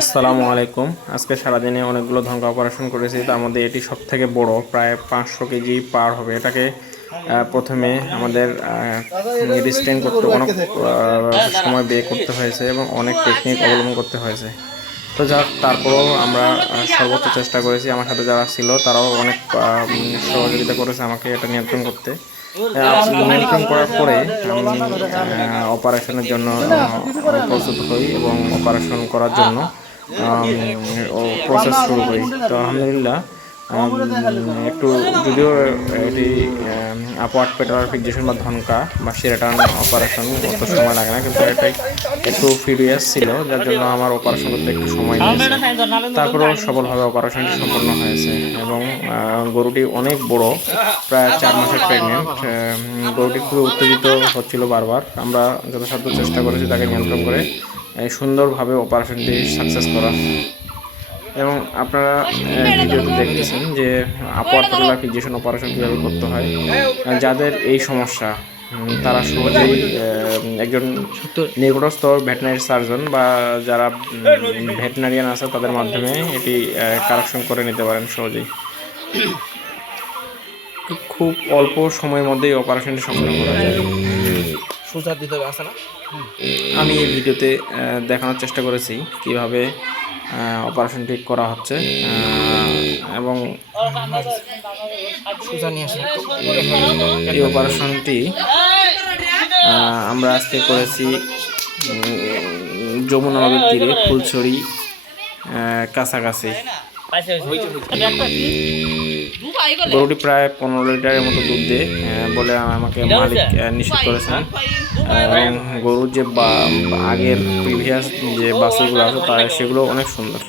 আসসালামু আলাইকুম। আজকে সারাদিনে অনেকগুলো ধনকা অপারেশন করেছি, তার মধ্যে এটি সব থেকে বড়, প্রায় 500 কেজি পার হবে। এটাকে প্রথমে আমাদের রিস্টেন করতে অনেক সময় ব্যয় করতে হয়েছে এবং অনেক টেকনিক অবলম্বন করতে হয়েছে। তো যাক, তারপরেও আমরা সর্বোচ্চ চেষ্টা করেছি। আমার সাথে যারা ছিল তারাও অনেক সহযোগিতা করেছে আমাকে এটা নিয়ন্ত্রণ করতে। নিয়ন্ত্রণ করার পরে আমি অপারেশনের জন্য প্রস্তুত হই এবং অপারেশন করার জন্য প্রসেস শুরু করি। তো আলহামদুলিল্লাহ, একটু যদিও এটি আপওয়ার্ড পেটালার ফিক্সেশন বা ধনকা বা শিরাটান অপারেশন অত সময় লাগে না, কিন্তু এটাই একটু ফিরিয়াস ছিল, যার জন্য আমার অপারেশন করতে একটু সময় নিয়েছে। তারপরেও সফলভাবে অপারেশনটি সম্পন্ন হয়েছে এবং গরুটি অনেক বড়, প্রায় 4 মাসের প্রেগনেন্ট। গরুটি খুবই উত্তেজিত হচ্ছিল বারবার। আমরা যথাসাধ্য চেষ্টা করেছি তাকে নিয়ন্ত্রণ করে সুন্দরভাবে অপারেশনটি সাকসেস করা। এবং আপনারা ভিডিওতে দেখতেছেন যে আপওয়ার্ড পেটালার ফিক্সেশন অপারেশন কীভাবে করতে হয়। যাদের এই সমস্যা তারা সহজেই একজন নিকটস্থ ভেটেনারি সার্জন বা যারা ভেটেনারিয়ান আছে তাদের মাধ্যমে এটি কারেকশন করে নিতে পারেন সহজেই। খুব অল্প সময়ের মধ্যেই অপারেশনটি সম্পন্ন করা যায়। আমি এই ভিডিওতে দেখানোর চেষ্টা করেছি কিভাবে অপারেশনটি করা হচ্ছে এবং এই অপারেশনটি আমরা আজকে করেছি যমুনা নদীর তীরে, ফুলছড়ি কাছাকাছি। গরুটি প্রায় 15 লিটারের মতো দুধ দেয় বলে আমাকে মালিক নিশ্চিত করেছেন। এবং গরুর যে আগের প্রিভিয়াস যে বাছুরগুলো আছে সেগুলো অনেক সুন্দর।